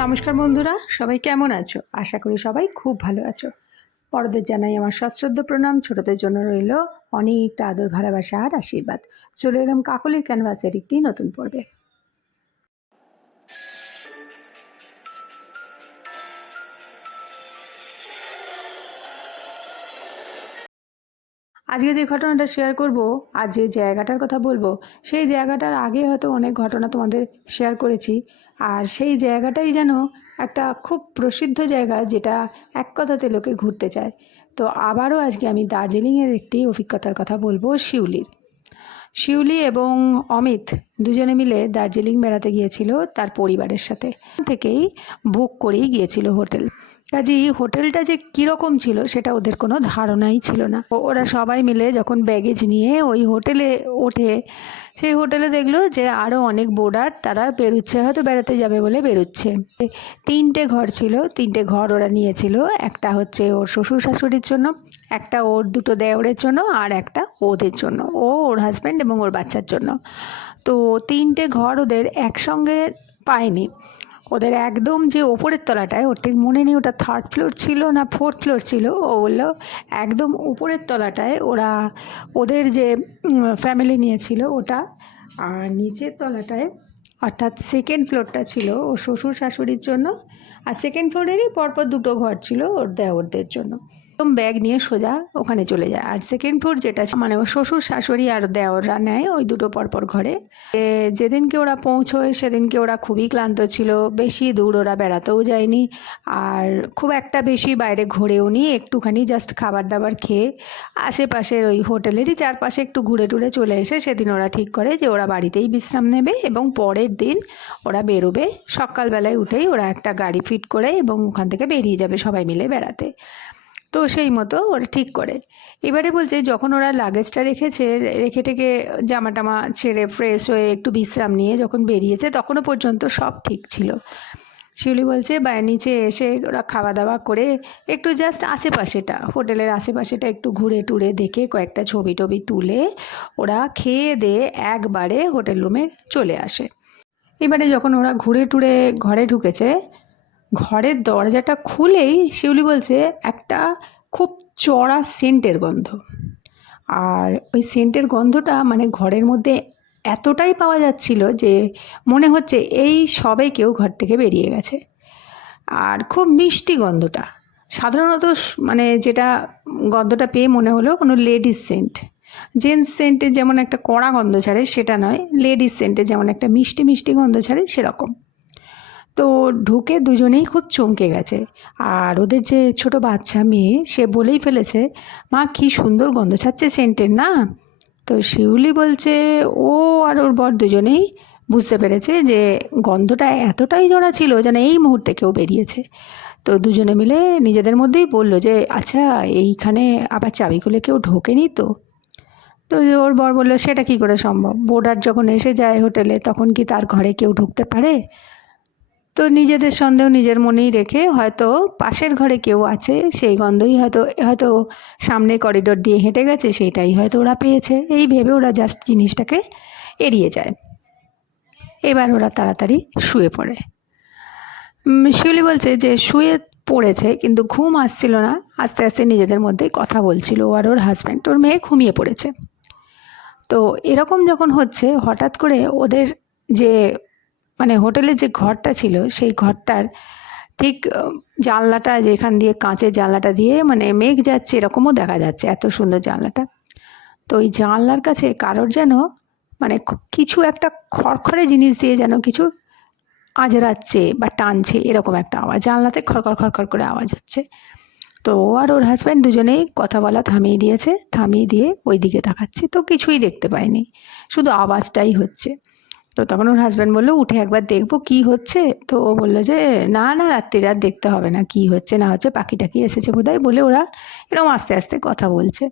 নমস্কার বন্ধুরা, সবাই কেমন আছো? আশা করি সবাই খুব ভালো আছো। বড়দের জানাই আমার সশ্রদ্ধ প্রণাম, ছোটদের জন্য রইল অনেকটা আদর, ভালোবাসা আর আশীর্বাদ। চলে এলাম কাকলির ক্যানভাসের একটি নতুন পর্বে। আজকে যে ঘটনাটা শেয়ার করব আর যে জায়গাটার কথা বলব, সেই জায়গাটার আগে হয়তো অনেক ঘটনা তোমাদের শেয়ার করেছি। আর সেই জায়গাটাই যেন একটা খুব প্রসিদ্ধ জায়গা যেটা এক কথাতে লোকে ঘুরতে চায়। তো আবারও আজকে আমি দার্জিলিংয়ের একটি অভিজ্ঞতার কথা বলব, শিউলির। শিউলি এবং অমিত দুজনে মিলে দার্জিলিং বেড়াতে গিয়েছিল তার পরিবারের সাথে। থেকেই বুক করেই গিয়েছিল হোটেল। কাজেই হোটেলটা যে কীরকম ছিল সেটা ওদের কোনো ধারণাই ছিল না। ওরা সবাই মিলে যখন ব্যাগেজ নিয়ে ওই হোটেলে ওঠে, সেই হোটেলে দেখল যে আরও অনেক বোর্ডার তারা বেরোচ্ছে, হয়তো বেড়াতে যাবে বলে বেরোচ্ছে। তিনটে ঘর ছিল, তিনটে ঘর ওরা নিয়েছিল। একটা হচ্ছে ওর শ্বশুর শাশুড়ির জন্য, একটা ওর দুটো দেওরের জন্য আর একটা ওদের জন্য। ও ওর হাজব্যান্ড এবং ওর বাচ্চার জন্য। তো তিনটে ঘর ওদের একসঙ্গে পায়নি। ওদের একদম যে ওপরের তলাটায়, ওর ঠিক মনে নেই, ওটা থার্ড ফ্লোর ছিল না ফোর্থ ফ্লোর ছিল, ও বলল একদম উপরের তলাটায় ওরা ওদের যে ফ্যামিলি নিয়েছিল ওটা, আর নিচের তলাটায় অর্থাৎ সেকেন্ড ফ্লোরটা ছিল ও শ্বশুর শাশুড়ির জন্য, আর সেকেন্ড ফ্লোরেরই পরপর দুটো ঘর ছিল ওর দেওরদের জন্য। একদম ব্যাগ নিয়ে সোজা ওখানে চলে যায়। আর সেকেন্ড ফ্লোর যেটা মানে ওর শ্বশুর, শাশুড়ি আর দেওররা নেয় ওই দুটো পরপর ঘরে। যেদিনকে ওরা পৌঁছয়, সেদিনকে ওরা খুবই ক্লান্ত ছিল। বেশি দূর ওরা বেড়াতেও যায়নি। আর খুব একটা বেশি বাইরে ঘোরেও নি, একটুখানি জাস্ট খাবার দাবার খেয়ে আশেপাশের ওই হোটেলেরই চারপাশে একটু ঘুরে টুরে চলে এসে সেদিন ওরা ঠিক করে যে ওরা বাড়িতেই বিশ্রাম নেবে এবং পরের দিন ওরা বেরোবে। সকালবেলায় উঠেই ওরা একটা গাড়ি ফিট করে এবং ওখান থেকে বেরিয়ে যাবে সবাই মিলে বেড়াতে। তো সেই মতো ওরা ঠিক করে। এবারে বলছে যখন ওরা লাগেজটা রেখেছে, রেখে টেকে জামা টামা ছেড়ে ফ্রেশ হয়ে একটু বিশ্রাম নিয়ে যখন বেরিয়েছে, তখনও পর্যন্ত সব ঠিক ছিল। শিউলি বলছে বা নিচে এসে ওরা খাওয়া দাওয়া করে একটু জাস্ট আশেপাশেটা, হোটেলের আশেপাশেটা একটু ঘুরে টুরে দেখে কয়েকটা ছবি টবি তুলে ওরা খেয়ে দিয়ে একবারে হোটেল রুমে চলে আসে। এবারে যখন ওরা ঘুরে টুরে ঘরে ঢুকেছে ঘরের দরজাটা খুলেই শিউলি বলছে, একটা খুব চড়া সেন্টের গন্ধ। আর ওই সেন্টের গন্ধটা মানে ঘরের মধ্যে এতটাই পাওয়া যাচ্ছিল যে মনে হচ্ছে এই সবে কেউ ঘর থেকে বেরিয়ে গেছে। আর খুব মিষ্টি গন্ধটা। সাধারণত মানে যেটা গন্ধটা পেয়ে মনে হলো কোনো লেডিস সেন্ট। জেন্টস সেন্টে যেমন একটা কড়া গন্ধ ছাড়ে সেটা নয়, লেডিস সেন্টে যেমন একটা মিষ্টি মিষ্টি গন্ধ ছাড়ে সেরকম। তো ঢুকে দুজনেই খুব চমকে গেছে। আর ওদের যে ছোট বাচ্চা মেয়ে, সে বলেই ফেলেছে, মা, কি সুন্দর গন্ধ ছাড়ছে সেন্টের, না? তো শিউলি বলছে, ও আর ওর বর দুজনেই বুঝতে পেরেছে যে গন্ধটা এতটাই জোড়া ছিল যেন এই মুহূর্তে কেউ বেরিয়েছে। তো দুজনে মিলে নিজেদের মধ্যেই বলল যে আচ্ছা এইখানে আবার চাবি খুলে কেউ ঢোকেনি তো? তো ওর বর বলল, সেটা কি করে সম্ভব? বোর্ডার যখন এসে যায় হোটেলে, তখন কি তার ঘরে কেউ ঢুকতে পারে? তো নিজেদের সন্দেহ নিজের মনেই রেখে হয়তো পাশের ঘরে কেউ আছে, সেই গন্ধই হয়তো হয়তো সামনে করিডোর দিয়ে হেঁটে গেছে, সেইটাই হয়তো ওরা পেয়েছে। এই ভেবে ওরা জাস্ট জিনিসটাকে এড়িয়ে যায়। এবার ওরা তাড়াতাড়ি শুয়ে পড়ে। শিউলি বলছে যে, শুয়ে পড়েছে, কিন্তু ঘুম আসছিল না। আস্তে আস্তে নিজেদের মধ্যেই কথা বলছিল আর ওর হাজব্যান্ড ওর মেয়ে ঘুমিয়ে পড়েছে। তো এরকম যখন হচ্ছে, হঠাৎ করে ওদের যে মানে হোটেলের যে ঘরটা ছিল, সেই ঘরটার ঠিক জানলাটা যেখান দিয়ে কাঁচের জানলাটা দিয়ে মানে মেঘ যাচ্ছে এরকমও দেখা যাচ্ছে, এত সুন্দর জানলাটা। তো ওই জানলার কাছে কারোর যেন মানে কিছু একটা খড়খড়ে জিনিস দিয়ে যেন কিছু আজরাচ্ছে বা টানছে এরকম একটা আওয়াজ, জানলাতে খড়খড় খড়খড় করে আওয়াজ হচ্ছে। তো ও আর ওর হাজব্যান্ড দুজনেই কথা বলা থামিয়ে দিয়েছে, থামিয়ে দিয়ে ওই দিকে তাকাচ্ছে, তো কিছুই দেখতে পায়নি শুধু আওয়াজটাই হচ্ছে। তো তখন ওর হাজব্যান্ড বলল, উঠে একবার দেখব কি হচ্ছে। তো ও বলল যে, না না, রাত্রিরে আর দেখতে হবে না, কি হচ্ছে, না হচ্ছে পাখি টাকি এসেছে বোধহয়? বলে ওরা এরকম আস্তে আস্তে কথা বলছে।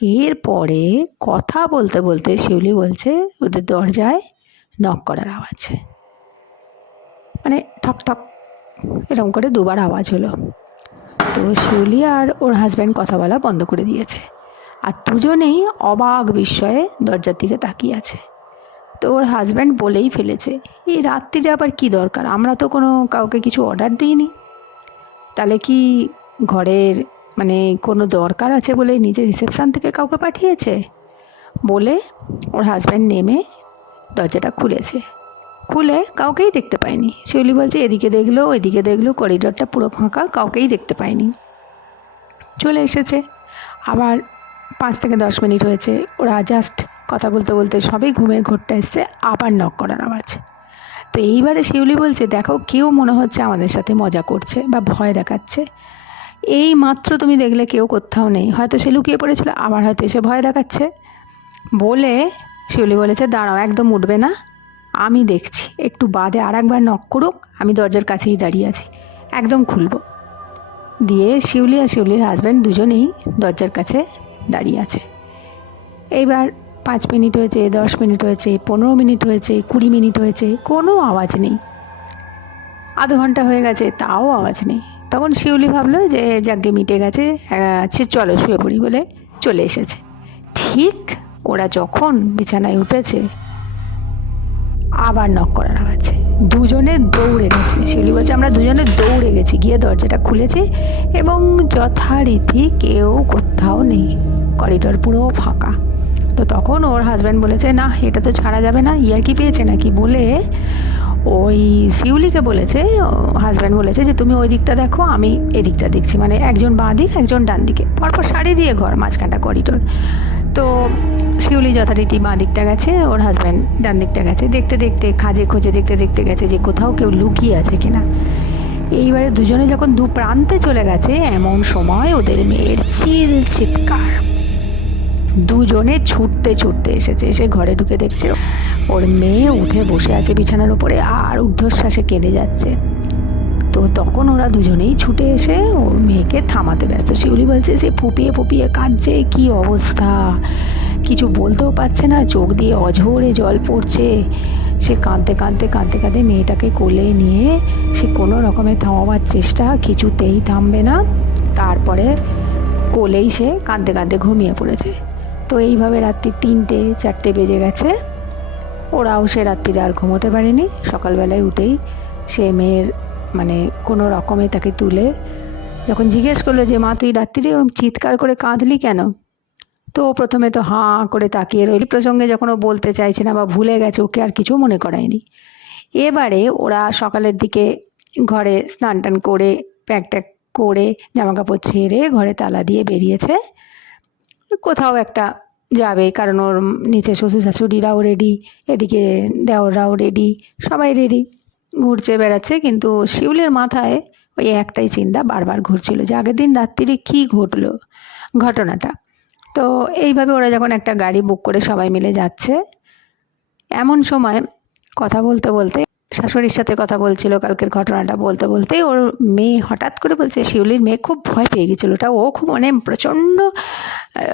এরপরে কথা বলতে বলতে শিউলি বলছে, ওদের দরজায় নক করার আওয়াজ। মানে ঠক ঠক এরকম করে দুবার আওয়াজ হলো। তো শিউলি আর ওর হাজব্যান্ড কথা বলা বন্ধ করে দিয়েছে। আর দুজনেই অবাক বিস্ময়ে দরজার দিকে তাকিয়ে আছে। তো ওর হাজব্যান্ড বলেই ফেলেছে। এই রাত্রিরে আবার কি দরকার? আমরা তো কোনো কাউকে কিছু অর্ডার দিইনি। তাহলে কি ঘরের মানে কোনো দরকার আছে বলে নিজের রিসেপশান থেকে কাউকে পাঠিয়েছে? বলে ওর হাজব্যান্ড নেমে দরজাটা খুলেছে। খুলে কাউকেই দেখতে পায়নি। শিউলি বলছে, এদিকে দেখল এদিকে দেখল, করিডোরটা পুরো ফাঁকা, কাউকেই দেখতে পায়নি। চলে এসেছে। আবার পাঁচ থেকে দশ মিনিট হয়েছে। ওরা জাস্ট কথা বলতে বলতে সবাই ঘুমের ঘোরটা এসছে, আবার নক করার আওয়াজ। তো এইবারে শিউলি বলছে, দেখো, কেউ মনে হচ্ছে আমাদের সাথে মজা করছে বা ভয় দেখাচ্ছে। এই মাত্র তুমি দেখলে কেউ কোথাও নেই। হয়তো সে লুকিয়ে পড়েছিল, আবার হয়তো এসে ভয় দেখাচ্ছে। বলে শিউলি বলেছে, দাঁড়াও, একদম উঠবে না। আমি দেখছি। একটু বাদে আর একবার নক করুক, আমি দরজার কাছেই দাঁড়িয়ে আছি। একদম খুলবো। দিয়ে শিউলি আর শিউলির হাজব্যান্ড দুজনেই দরজার কাছে দাঁড়িয়ে আছে। এইবার পাঁচ মিনিট হয়েছে, দশ মিনিট হয়েছে, পনেরো মিনিট হয়েছে, কুড়ি মিনিট হয়েছে, কোনো আওয়াজ নেই। আধ ঘণ্টা হয়ে গেছে, তাও আওয়াজ নেই। তখন শিউলি ভাবলো যে যাকে মিটে গেছে সে চলো শুয়ে পড়ি বলে চলে এসেছে। ঠিক ওরা যখন বিছানায় উঠেছে, আবার নক করার আওয়াজ। দুজনে দৌড়ে গেছে। শিউলি বলছে, আমরা দুজনে দৌড়ে গেছি, গিয়ে দরজাটা খুলেছি এবং যথারীতি কেউ কোথাও নেই। করিডোর পুরো ফাঁকা। তো তখন ওর হাজব্যান্ড বলেছে, না, এটা তো ছাড়া যাবে না, ইয়ার কি পেয়েছে নাকি? বলে ওই শিউলিকে বলেছে হাজব্যান্ড বলেছে যে, তুমি ওই দিকটা দেখো, আমি এদিকটা দেখছি। মানে একজন বাঁ দিক, একজন ডান দিকে। পরপর শাড়ি দিয়ে ঘর, মাঝখানটা করিডোর তো শিউলি যথারীতি বাঁ দিকটা গেছে, ওর হাজব্যান্ড ডান দিকটা গেছে। দেখতে দেখতে, খাজে খোঁজে দেখতে দেখতে গেছে যে, কোথাও কেউ লুকিয়ে আছে কিনা। এইবারে দুজনে যখন দু প্রান্তে চলে গেছে, এমন সময় ওদের মেয়ের চিল, চিৎকার। দুজনে ছুটতে ছুটতে এসেছে। এসে ঘরে ঢুকে দেখছে ওর মেয়ে উঠে বসে আছে বিছানার উপরে আর ঊর্ধ্বশ্বাসে কেঁদে যাচ্ছে। তো তখন ওরা দুজনেই ছুটে এসে ওর মেয়েকে থামাতে ব্যস্ত। শিউলি বলছে যে ফুপিয়ে ফুপিয়ে কাঁদছে, কি অবস্থা? কিছু বলতেও পারছে না, চোখ দিয়ে অঝোরে জল পড়ছে। সে কাঁদতে কাঁদতে কাঁদতে কাঁদতে মেয়েটাকে কোলে নিয়ে সে কোনো রকমে থামাবার চেষ্টা, কিছুতেই থামবে না। তারপরে কোলেই সে কাঁদতে কাঁদতে ঘুমিয়ে পড়েছে। তো এইভাবে রাত্রি তিনটে, চারটে বেজে গেছে। ওরাও সে রাত্রিরে আর ঘুমোতে পারেনি। সকালবেলায় উঠেই সে মেয়ের মানে কোনো রকমে তাকে তুলে যখন জিজ্ঞেস করল যে, মা, তুই রাত্রিরে চিৎকার করে কাঁদলি কেন? তো প্রথমে তো হাঁ করে তাকিয়ে রইল। প্রসঙ্গে যখন ও বলতে চাইছে না বা ভুলে গেছে, ওকে আর কিছু মনে করায়নি। এবারে ওরা সকালের দিকে ঘরে স্নান টান করে প্যাক ট্যাক করে জামা কাপড় ছেড়ে ঘরে তালা দিয়ে বেরিয়েছে। কোথাও একটা যাবে, কারণ ওর নিচে শ্বশুর শাশুড়িরাও রেডি এদিকে দেওররাও রেডি সবাই রেডি ঘুরছে, বেড়াচ্ছে, কিন্তু শিউলের মাথায় ওই একটাই চিন্তা, বারবার ঘুরছিল যে আগের দিন রাত্রিরে কী ঘটলো ঘটনাটা। তো এইভাবে ওরা যখন একটা গাড়ি বুক করে সবাই মিলে যাচ্ছে, এমন সময় কথা বলতে বলতে শাশুড়ির সাথে কথা বলছিল কালকের ঘটনাটা বলতে বলতে ওর মেয়ে হঠাৎ করে বলছে, শিউলির মেয়ে খুব ভয় পেয়ে গেছিল। ওটা ও খুব মানে প্রচণ্ড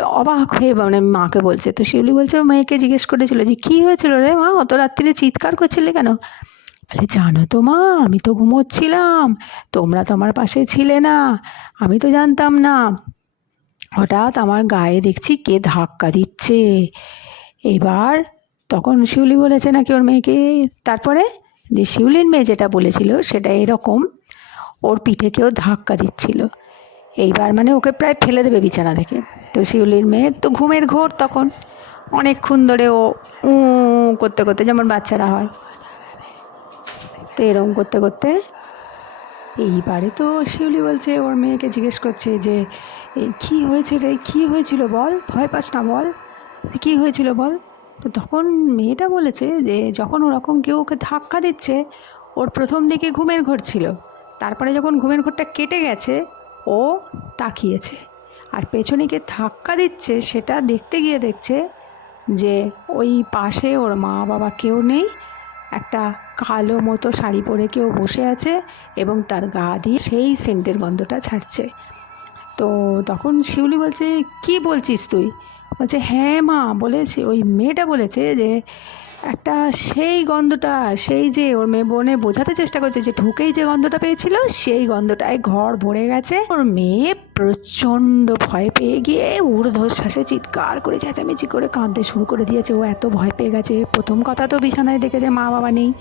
অবাক হয়ে মানে মাকে বলছে। তো শিউলি বলছে মেয়েকে জিজ্ঞেস করেছিল যে, কী হয়েছিল রে মা? অত রাত্রিরে চিৎকার করছিলে কেন? বলে, জানো তো মা, আমি তো ঘুমোচ্ছিলাম। তোমরা তো আমার পাশে ছিলে না। আমি তো জানতাম না। হঠাৎ আমার গায়ে দেখছি কে ধাক্কা দিচ্ছে। এবার তখন শিউলি বলেছে নাকি ওর মেয়েকে। তারপরে? যে শিউলির মেয়ে যেটা বলেছিল সেটা এরকম, ওর পিঠে কেউ ধাক্কা দিচ্ছিল। এইবার মানে ওকে প্রায় ফেলে দেবে বিছানা থেকে। তো শিউলির মেয়ে তো ঘুমের ঘোর তখন। অনেকক্ষণ ধরে ও উ করতে করতে যেমন বাচ্চারা হয়। তো এরকম করতে করতে এইবারে তো শিউলি বলছে, ওর মেয়েকে জিজ্ঞেস করছে যে কী হয়েছে রে? কী হয়েছিল বল? ভয় পাস না বল? কী হয়েছিল বল? তো তখন মেয়েটা বলেছে যে যখন ওরকম কেউ ওকে ধাক্কা দিচ্ছে, ওর প্রথম দিকে ঘুমের ঘর ছিল। তারপরে যখন ঘুমের ঘরটা কেটে গেছে, ও তাকিয়েছে। আর পেছনে গিয়ে ধাক্কা দিচ্ছে, সেটা দেখতে গিয়ে দেখছে যে ওই পাশে ওর মা বাবা কেউ নেই, একটা কালো মতো শাড়ি পরে কেউ বসে আছে এবং তার গা দিয়ে সেই সেন্টের গন্ধটা ছাড়ছে। তো তখন শিউলি বলছে, কি বলছিস তুই? বলছে হ্যাঁ মা, বলেছে। ওই মেয়েটা বলেছে যে, একটা সেই গন্ধটা, সেই যে ওর মেয়ে বোনে বোঝাতে চেষ্টা করছে যে ঢুকেই যে গন্ধটা পেয়েছিল, সেই গন্ধটায় ঘর ভরে গেছে। ওর মেয়ে প্রচণ্ড ভয় পেয়ে গিয়ে ঊর্ধ্বশ্বাসে চিৎকার করে চেঁচামেচি করে কাঁদতে শুরু করে দিয়েছে। ও এত ভয় পেয়ে গেছে। প্রথম কথা তো বিছানায় দেখেছে মা বাবা নেই।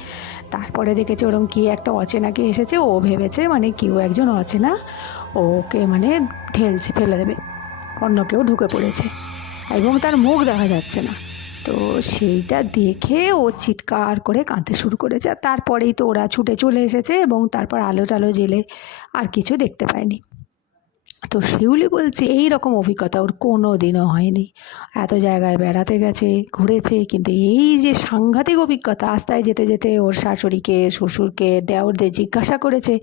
তারপরে দেখেছে ওরম কি একটা অচেনাকে এসেছে। ও ভেবেছে মানে কেউ একজন অচেনা ওকে মানে ঠেলছে ফেলে দেবে। অন্য কেউ ঢুকে পড়েছে। এবং তার মুখ দেখা যাচ্ছে না। তো সেইটা দেখে ও চিৎকার করে কাঁদতে শুরু করেছে। আর তারপরেই তো ওরা ছুটে চলে এসেছে এবং তারপর আলো টালো জেলে আর কিছু দেখতে পায়নি। তো শিউলি বলছে এই রকম অভিজ্ঞতা ওর কোনো দিনও হয়নি। এত জায়গায় বেড়াতে গেছে, ঘুরেছে, কিন্তু এই যে সাংঘাতিক অভিজ্ঞতা আস্তায় যেতে যেতে ওর শাশুড়িকে, শ্বশুরকে, দেওরদের জিজ্ঞাসা করেছে।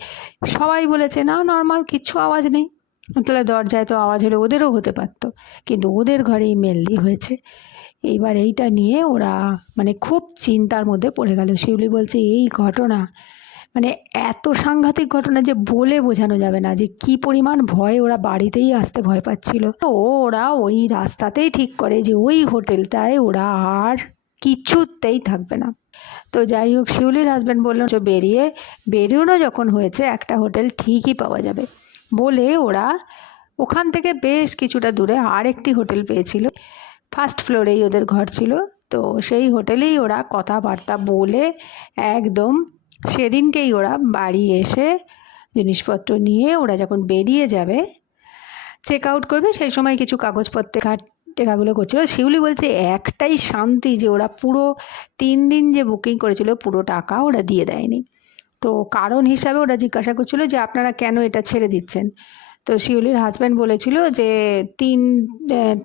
সবাই বলেছে, না, নর্মাল কিচ্ছু আওয়াজ নেই। তাহলে দরজায় তো আওয়াজ হলে ওদেরও হতে পারতো। কিন্তু ওদের ঘরেই মেনলি হয়েছে। এইবার এইটা নিয়ে ওরা মানে খুব চিন্তার মধ্যে পড়ে গেল। শিউলি বলছে, এই ঘটনা মানে এত সাংঘাতিক ঘটনা যে বলে বোঝানো যাবে না যে কি পরিমাণ ভয় ওরা বাড়িতেই আসতে ভয় পাচ্ছিল। তো ওরা ওই রাস্তাতেই ঠিক করে যে ওই হোটেলটায় ওরা আর কিছুতেই থাকবে না। তো যাই হোক, শিউলির হাজব্যান্ড বলল, বেরিয়ে বেরিয়েও যখন হয়েছে, একটা হোটেল ঠিকই পাওয়া যাবে। বলে ওরা ওখান থেকে বেশ কিছুটা দূরে আরেকটি হোটেল পেয়েছিল। ফার্স্ট ফ্লোরেই ওদের ঘর ছিল। তো সেই হোটেলেই ওরা কথাবার্তা বলে একদম সেদিনকেই ওরা বাড়ি এসে জিনিসপত্র নিয়ে ওরা যখন বেরিয়ে যাবে চেক আউট করবে, সেই সময় কিছু কাগজপত্রে ঘাট টেকাগুলো করছিল। শিউলি বলছে, একটাই শান্তি যে ওরা পুরো তিন দিন যে বুকিং করেছিল, পুরো টাকা ওরা দিয়ে দেয়নি। তো কারণ হিসাবে ওরা জিজ্ঞাসা করছিল যে আপনারা কেন এটা ছেড়ে দিচ্ছেন? তো শিউলির হাজব্যান্ড বলেছিল যে তিন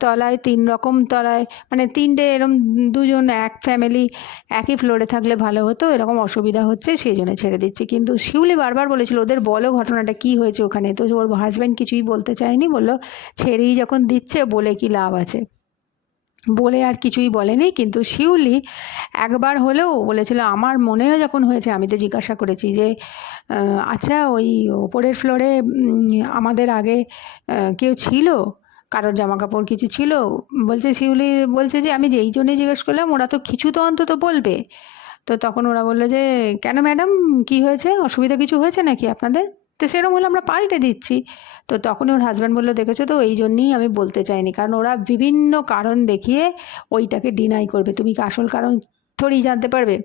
তলায় তিন রকম তলায় মানে তিনটে এরকম দুজন এক ফ্যামিলি একই ফ্লোরে থাকলে ভালো হতো, এরকম অসুবিধা হচ্ছে, সেই জন্য ছেড়ে দিচ্ছি। কিন্তু শিউলি বারবার বলেছিল, ওদের বলো ঘটনাটা কি হয়েছে ওখানে? তো ওর হাজব্যান্ড কিছুই বলতে চায়নি, বলল, ছেড়েই যখন দিচ্ছে বলে কি লাভ আছে? বলে আর কিছুই বলেনি, কিন্তু শিউলি একবার হলেও বলেছিল, আমার মনেও যখন হয়েছে, আমি তো জিজ্ঞাসা করেছি যে আচ্ছা ওই ওপরের ফ্লোরে আমাদের আগে কেউ ছিল? কারোর জামা কাপড় কিছু ছিল? বলছে, শিউলি বলছে যে, আমি যেই জন্যই জিজ্ঞেস করলাম, ওরা তো কিছু তো অন্তত বলবে। তো তখন ওরা বলল যে, কেন ম্যাডাম? কি হয়েছে? অসুবিধা কিছু হয়েছে নাকি আপনাদের? তো সেরকম হলে আমরা পাল্টে দিচ্ছি। তো তখনই ওর হাজব্যান্ড বলল, দেখেছ তো? এই জন্যই আমি বলতে চাইনি। কারণ ওরা বিভিন্ন কারণ দেখিয়ে ওইটাকে ডিনাই করবে। তুমি কি আসল কারণ থোড়ি জানতে পারবে?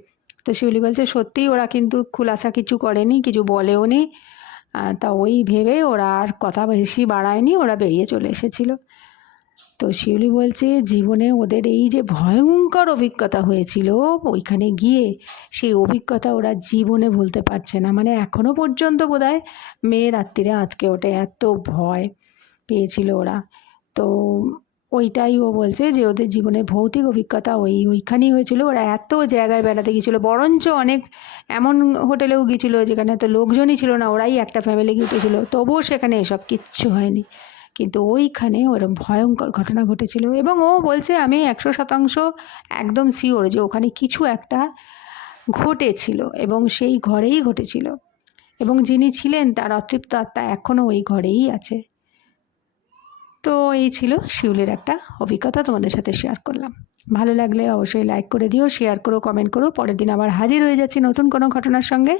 তো শিউলি বলছে সত্যিই ওরা কিন্তু খুলাসা কিছু করেনি, কিছু বলেও নি। তা ওই ভেবে ওরা আর কথা বেশি বাড়ায়নি, ওরা বেরিয়ে চলে এসেছিল। তো শিউলি বলছে, জীবনে ওদের এই যে ভয়ঙ্কর অভিজ্ঞতা হয়েছিল, ওইখানে গিয়ে সেই অভিজ্ঞতা ওরা জীবনে ভুলতে পারছে না। মানে এখনও পর্যন্ত বোধহয় মেয়ে রাত্রিরে আঁতকে ওঠে, এত ভয় পেয়েছিল ওরা। তো ওইটাই ও বলছে যে, ওদের জীবনে ভৌতিক অভিজ্ঞতা ওই ওইখানেই হয়েছিল। ওরা এত জায়গায় বেড়াতে গিয়েছিল, বরঞ্চ অনেক এমন হোটেলেও গিয়েছিল যেখানে তো লোকজনই ছিল না, ওরাই একটা ফ্যামিলি গিয়েছিল। তবুও সেখানে এসব কিচ্ছু হয়নি। কিন্তু ওইখানে ওরকম ভয়ঙ্কর ঘটনা ঘটেছিল এবং ও বলছে, আমি একশো শতাংশ একদম শিওর যে ওখানে কিছু একটা ঘটেছিল এবং সেই ঘরেই ঘটেছিল। এবং যিনি ছিলেন তার অতৃপ্ত আত্মা এখনও ওই ঘরেই আছে। তো এই ছিল শিউলের একটা অভিজ্ঞতা তোমাদের সাথে শেয়ার করলাম। ভালো লাগলে অবশ্যই লাইক করে দিও শেয়ার করো কমেন্ট করো। পরের দিন আবার হাজির হয়ে যাচ্ছি নতুন কোনো ঘটনার সঙ্গে।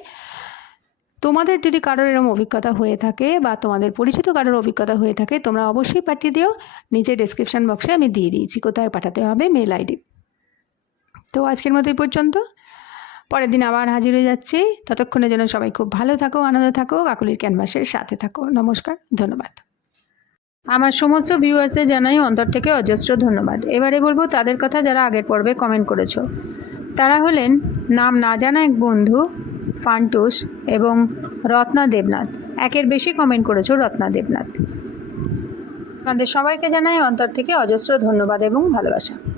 তোমাদের যদি কারোর এরকম অভিজ্ঞতা হয়ে থাকে বা তোমাদের পরিচিত কারোর অভিজ্ঞতা হয়ে থাকে, তোমরা অবশ্যই পাঠিয়ে দিও। নিচে ডেসক্রিপশন বক্সে আমি দিয়ে দিয়েছি, কোথায় পাঠাতে হবে মেল আইডি তো আজকের মতো এই পর্যন্ত। পরের দিন আবার হাজির হয়ে যাচ্ছি। ততক্ষণের জন্য সবাই খুব ভালো থাকো, আনন্দ থাকো, কাকুলির ক্যানভাসের সাথে থাকো। নমস্কার, ধন্যবাদ। আমার সমস্ত ভিউয়ার্সদের জানাই অন্তর থেকে অজস্র ধন্যবাদ। এবারে বলব তাদের কথা যারা আগের পর্বে কমেন্ট করেছ। তারা হলেন, নাম না জানা এক বন্ধু ফান্টুস এবং রত্না দেবনাথ। একের বেশি কমেন্ট করেছ রত্না দেবনাথ। আপনাদের সবাইকে জানাই অন্তর থেকে অজস্র ধন্যবাদ এবং ভালোবাসা।